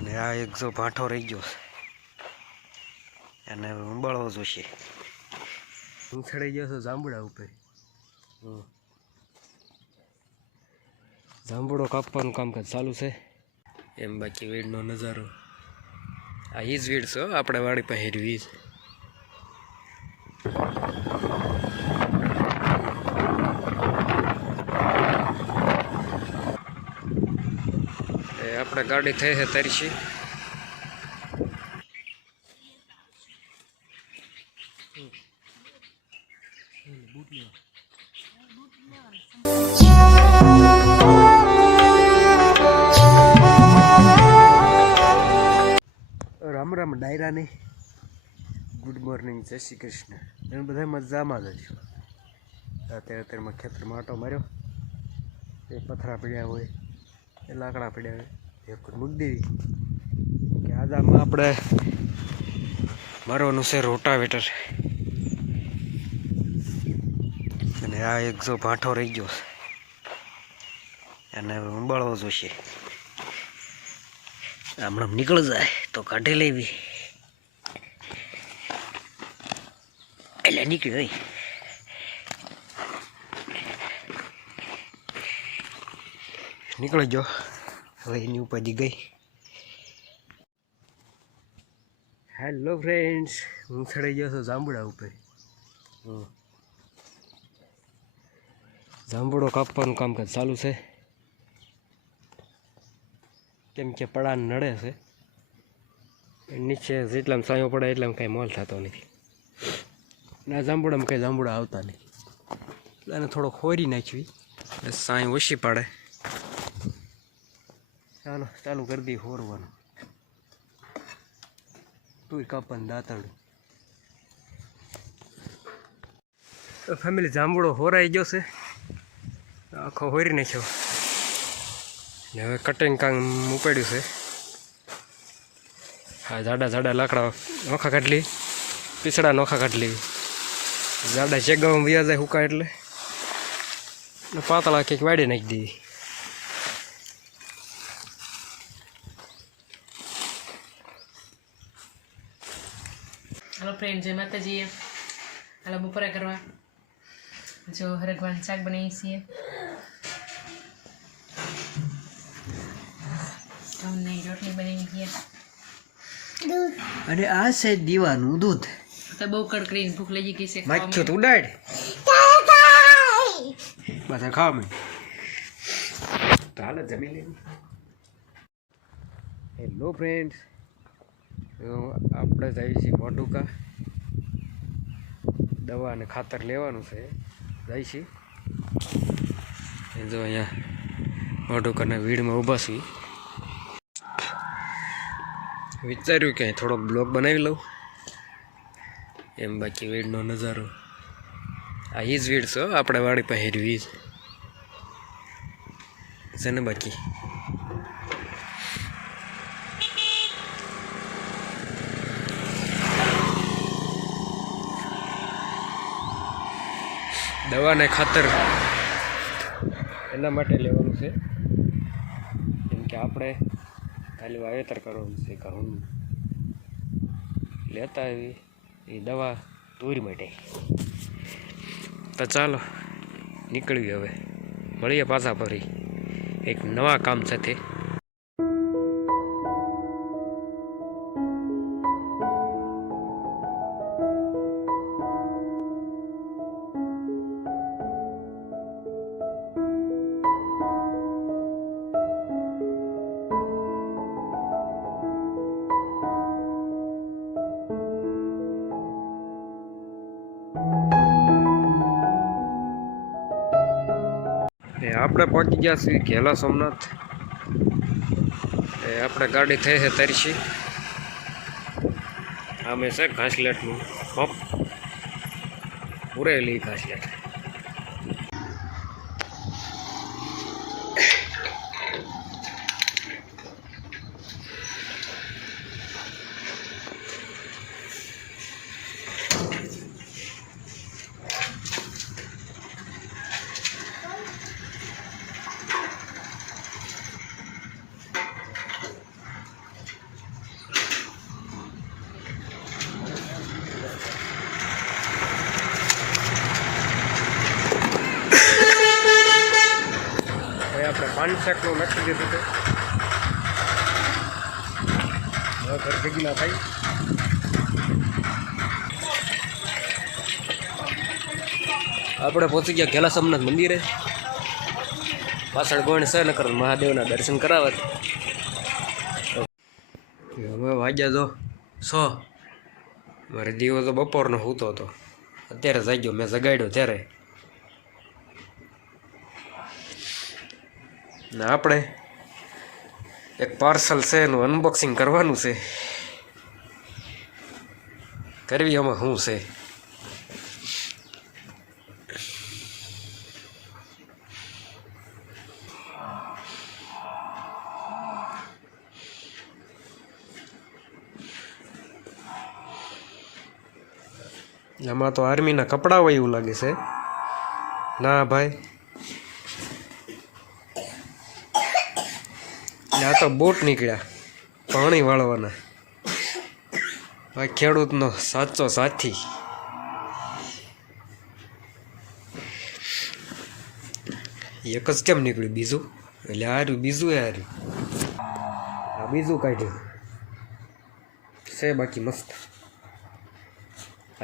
અને આ એક જો ભાંઠો રહી ગયો અને ઉંબાળવો જોશે. હું ચડી ગયો છું જાંબુડા ઉપર. જાંબુડો કાપવાનું કામકાજ ચાલુ છે એમ. બાકી વીડનો નજારો આ ઈ જ વીડ છે આપણે વાડી પાસે વીજ. આપણે ગાડી થઈ છે તરશી. રામ રામ ડાયરાની ગુડ મોર્નિંગ, જય શ્રી કૃષ્ણ. એમ બધા મજામાં જ છો. અત્યારમાં ખેતરમાં આટો માર્યો. એ પથરા પડ્યા હોય, એ લાકડા પડ્યા હોય, એક મૂકી દેવી કે આજે આમાં આપણે મારવાનું છે રોટાવેટર. અને આ એક જો ભાંઠો રહી ગયો અને ઉંબાળવો જોશે. હમણાં નીકળી જાય તો કાઢી લેવી. એટલે નીકળ્યો નીકળી ગયો. હવે એની ઉપાધિ ગઈ. હેલો ફ્રેન્ડ્સ, હું ચડી ગયો છું જાંબુડા ઉપર. જાંબુડો કાપવાનું કામકાજ ચાલુ છે કેમ કે પડા નડે છે. નીચે જેટલામાં સાયો પડે એટલામાં કાંઈ મોલ થતો નથી. ના જાંબુડામાં કંઈ જાંબુડા આવતા નહીં. એને થોડો ખોરી નાખવી એટલે સાય ઓછી પાડે. ચાલો ચાલુ કરી દઈએ હોરવાનું. તું કાપવાનું દાંતરડું. તો ફેમિલી જાંબુડો હોરાઈ ગયો છે, આખો હોરી નાખ્યો. ને હવે કટિંગ કામ ઉપાડ્યું છે. હા, જાડા જાડા લાકડા નોખા કાઢલી, પીસડા નોખા કાઢલી. જાડા ચેગામાં વ્યા જાય હુકા એટલે પાતળા કંઈક વાડી નાખી દેવી. हेलो फ्रेंड, जय माता जी. हाल बपोरा करवा जो हरगवान शाक बनाવી છીએ. ઘઉંની રોટલી બનાવી ગયા. અને આ છે દીવાનું દૂધ. તો બહુ કડકડીને ભૂખ લાગી ગઈ છે. માખ્યો તું ઉડાડ બધા ખાવા મેં તો હાલ જમી લે. હેલો ફ્રેન્ડ્સ, આપણે જઈએ છીએ મોઢુકા. દવા અને ખાતર લેવાનું છે. જાય છે જો અહીંયા મોઢુકાના વીડમાં ઊભા છીએ. વિચાર્યું કે થોડોક બ્લોગ બનાવી લઉં એમ. બાકી વીડનો નજારો આ ઈ જ વીડ છે આપણે વાડી પાસે વીજ છે ને. બાકી દવા ને ખાતર એના માટે લેવાનું છે કેમ કે આપણે ખાલી વાવેતર કરવાનું છે. ઘઉં લેતા આવી એ દવા તોરી માટે. તો ચાલો નીકળવી. હવે મળીએ પાછા ફરી એક નવા કામ સાથે. આપણે પહોંચી ગયા છીએ ઘેલા સોમનાથ. આપણે ગાડી થઈ છે તરશી. આમે છે ઘાસલેટનું પંપ, પૂરેલી ઘાસલેટ. શાકનું નાખી દીધું છે. હવે ઘર ભેગી ના થાય. આપણે પહોંચી ગયા ઘેલા સોમનાથ મંદિરે. પાછળ ગોણ છે નકર મહાદેવના દર્શન કરાવે. હવે વાગ્યા જો 6. મારે દીવો તો બપોરનો સૂતો હતો, અત્યારે જાગ્યો. મેં જગાડ્યો ત્યારે. ને આપણે એક પાર્સલ છે એનું અનબોક્સિંગ કરવાનું છે. કરવી આમાં શું છે. આમાં તો આર્મીના કપડાં હોય એવું લાગે છે. ના ભાઈ, આ તો બૂટ નીકળ્યા પાણી વાળવાના. આ ખેડૂતનો સાચો સાથી. એક જ કેમ નીકળ્યું બીજું? એટલે હાર્યું બીજું હાર્યું. આ બીજું કાઢ્યું છે. બાકી મસ્ત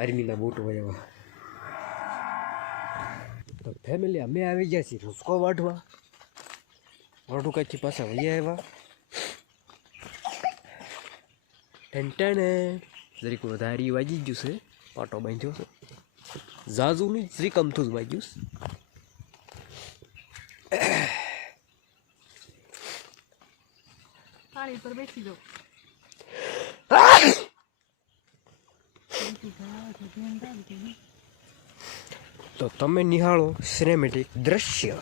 આર્મીના બૂટ હોય એવા. તો ફેમિલી અમે આવી ગયા છીએ રૂસકો વાઢવા. વાઢું કાંઈથી પાછા વૈયા આવ્યા. ટેન્ટાને જરીક વધારે વાગી ગયું છે. પાટો બાંધ્યો છે ઝાઝુ નહીં, જરીક અમથું જ વાગ્યું છે. પાણી પર બેસી જાઓ. તો તમે નિહાળો સિનેમેટિક દ્રશ્ય.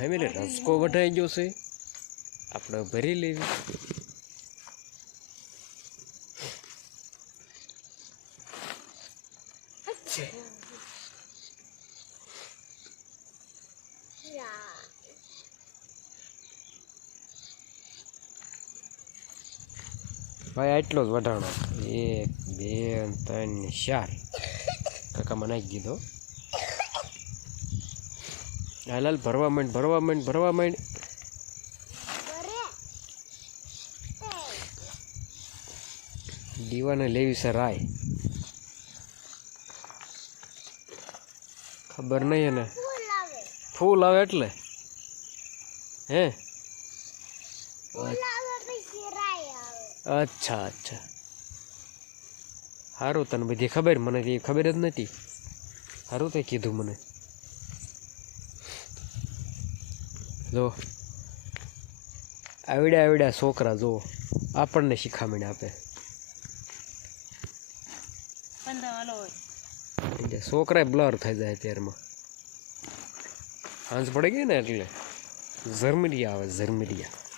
ફેમિલી રસકો વઢાઈ ગયો છે, આપણે ભરી લેવી. ભાઈ આટલો જ વઢાણો. 1 2 3 4 કાકામાં નાખી દીધો. હાલ ભરવા માંડ. દીવાને લેવી છે રાય. ખબર નહીં એને ફૂલ આવે એટલે હે. અચ્છા સારું, તને બધી ખબર, મને એ ખબર જ નથી. સારું તે કીધું મને. જો આવડ્યા છોકરા જો આપણને શીખામણ આપે. છોકરા બ્લર થઈ જાય ત્યારમાં હાંજ પડી ગઈ ને એટલે ઝરમરિયા આવે ઝરમરિયા.